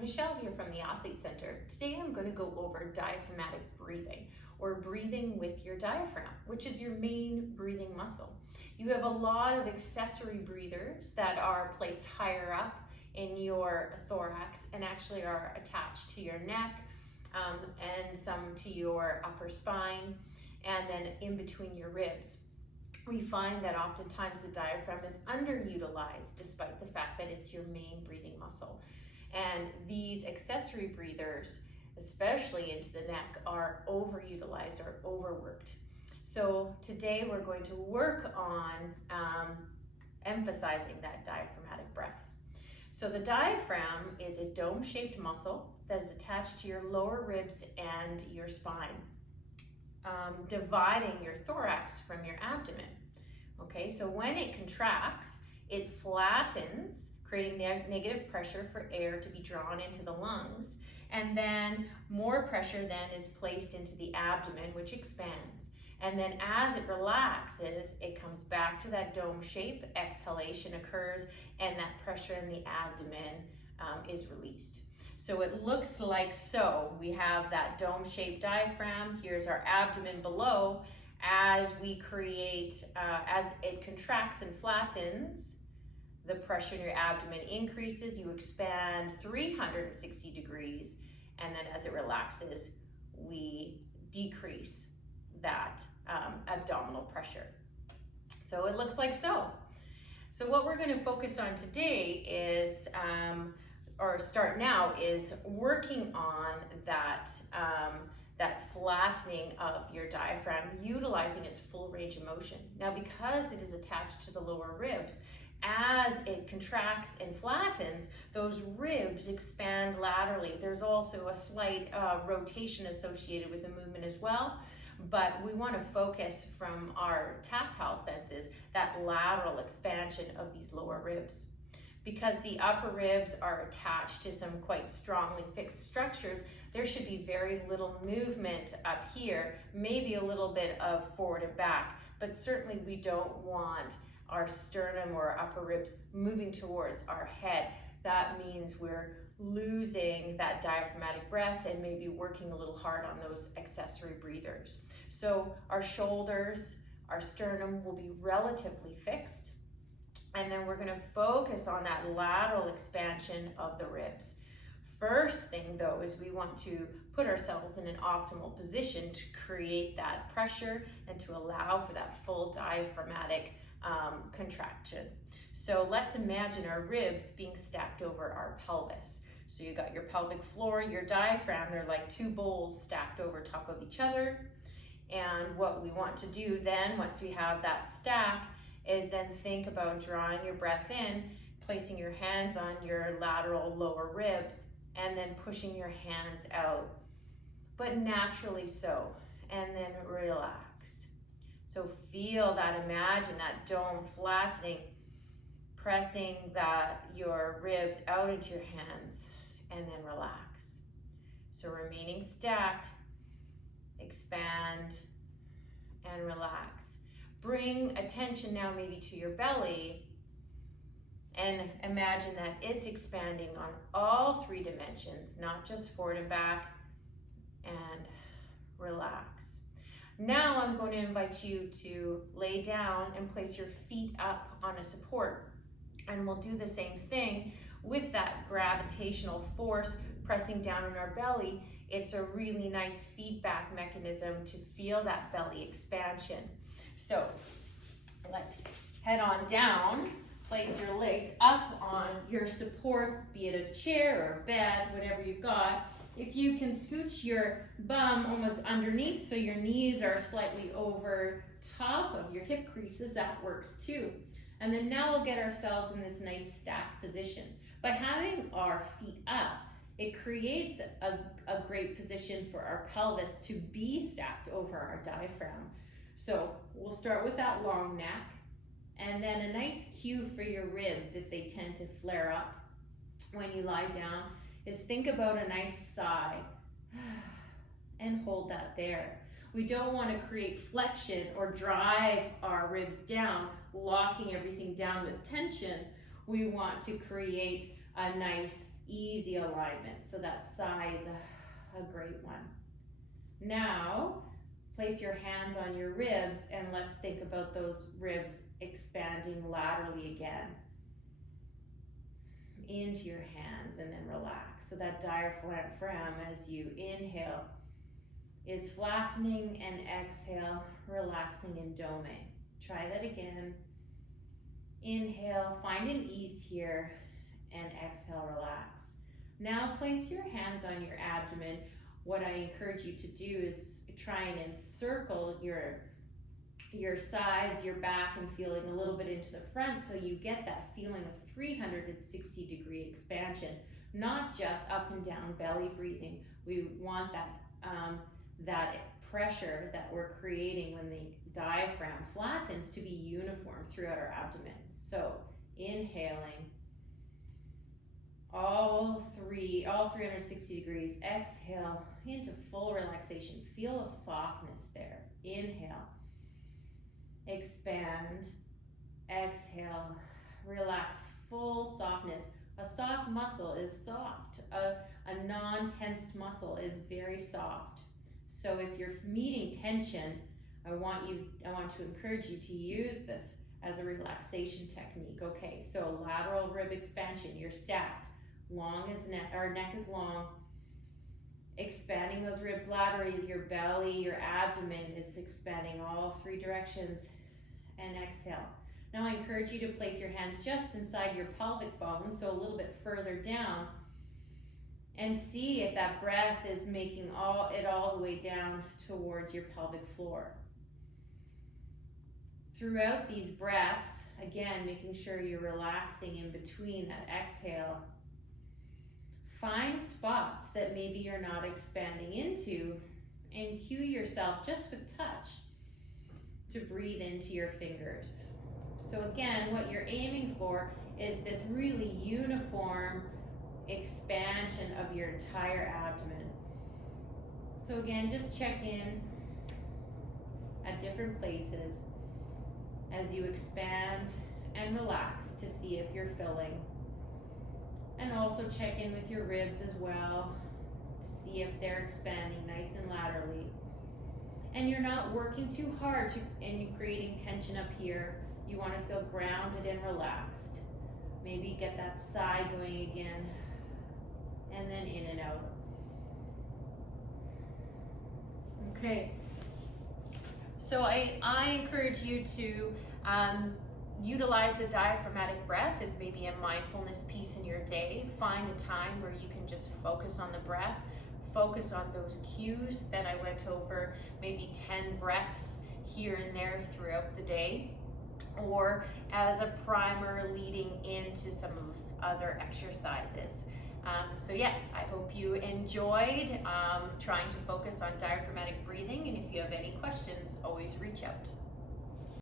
Michelle here from the Athlete Center. Today I'm going to go over diaphragmatic breathing, or breathing with your diaphragm, which is your main breathing muscle. You have a lot of accessory breathers that are placed higher up in your thorax and actually are attached to your neck, and some to your upper spine, and then in between your ribs. We find that oftentimes the diaphragm is underutilized despite the fact that it's your main breathing muscle. And these accessory breathers, especially into the neck, are overutilized or overworked. So today we're going to work on emphasizing that diaphragmatic breath. So the diaphragm is a dome-shaped muscle that is attached to your lower ribs and your spine, dividing your thorax from your abdomen. Okay, so when it contracts, it flattens, creating negative pressure for air to be drawn into the lungs, and then more pressure then is placed into the abdomen, which expands. And then as it relaxes, it comes back to that dome shape, exhalation occurs, and that pressure in the abdomen is released. So it looks like so. We have that dome-shaped diaphragm. Here's our abdomen below. As we create, as it contracts and flattens, the pressure in your abdomen increases, you expand 360 degrees, and then as it relaxes, we decrease that abdominal pressure. So it looks like so. So what we're going to focus on today is, or start now, is working on that that flattening of your diaphragm, utilizing its full range of motion. Now, because it is attached to the lower ribs, as it contracts and flattens, those ribs expand laterally. There's also a slight rotation associated with the movement as well, but we want to focus from our tactile senses that lateral expansion of these lower ribs. Because the upper ribs are attached to some quite strongly fixed structures, there should be very little movement up here, maybe a little bit of forward and back, but certainly we don't want our sternum or upper ribs moving towards our head. That means we're losing that diaphragmatic breath and maybe working a little hard on those accessory breathers. So our shoulders, our sternum will be relatively fixed. And then we're going to focus on that lateral expansion of the ribs. First thing though is we want to put ourselves in an optimal position to create that pressure and to allow for that full diaphragmatic contraction. So let's imagine our ribs being stacked over our pelvis. So you got your pelvic floor, your diaphragm, they're like two bowls stacked over top of each other. And what we want to do then, once we have that stack, is then think about drawing your breath in, placing your hands on your lateral lower ribs, and then pushing your hands out, but naturally so, and then relax. So feel that, imagine that dome flattening, pressing your ribs out into your hands, and then relax. So remaining stacked, expand, and relax. Bring attention now maybe to your belly and imagine that it's expanding on all three dimensions, not just forward and back, and relax. Now I'm going to invite you to lay down and place your feet up on a support, and we'll do the same thing with that gravitational force pressing down on our belly. It's a really nice feedback mechanism to feel that belly expansion. So let's head on down, place your legs up on your support, be it a chair or a bed, whatever you've got. If you can scooch your bum almost underneath so your knees are slightly over top of your hip creases, that works too. And then now we'll get ourselves in this nice stacked position. By having our feet up, it creates a great position for our pelvis to be stacked over our diaphragm. So we'll start with that long neck, and then a nice cue for your ribs if they tend to flare up when you lie down is think about a nice sigh and hold that there. We don't want to create flexion or drive our ribs down, locking everything down with tension. We want to create a nice easy alignment. So that sigh is a great one. Now, place your hands on your ribs and let's think about those ribs expanding laterally again. Into your hands and then relax. So that diaphragm as you inhale is flattening and exhale, relaxing and doming. Try that again. Inhale, find an ease here, and exhale, relax. Now place your hands on your abdomen. What I encourage you to do is try and encircle your sides, your back, and feeling a little bit into the front so you get that feeling of 360-degree expansion, not just up and down belly breathing. We want that that pressure that we're creating when the diaphragm flattens to be uniform throughout our abdomen. So inhaling all 360 degrees. Exhale into full relaxation. Feel a softness there. Inhale, expand, exhale, relax, full softness. A soft muscle is soft. A non-tensed muscle is very soft. So if you're meeting tension, I want to encourage you to use this as a relaxation technique. Okay, so lateral rib expansion, you're stacked. Neck is long. Expanding those ribs laterally, your belly, your abdomen is expanding all three directions. And exhale. Now I encourage you to place your hands just inside your pelvic bone, so a little bit further down, and see if that breath is making it all the way down towards your pelvic floor. Throughout these breaths, again, making sure you're relaxing in between that exhale. Find spots that maybe you're not expanding into and cue yourself just with touch to breathe into your fingers. So again, what you're aiming for is this really uniform expansion of your entire abdomen. So again, just check in at different places as you expand and relax to see if you're filling. And also check in with your ribs as well to see if they're expanding nice and laterally. And you're not working too hard and you're creating tension up here. You want to feel grounded and relaxed. Maybe get that sigh going again, and then in and out. Okay. So I encourage you to utilize the diaphragmatic breath as maybe a mindfulness piece in your day. Find a time where you can just focus on the breath. Focus on those cues that I went over, maybe 10 breaths here and there throughout the day, or as a primer leading into some of other exercises. So yes, I hope you enjoyed trying to focus on diaphragmatic breathing, and if you have any questions, always reach out.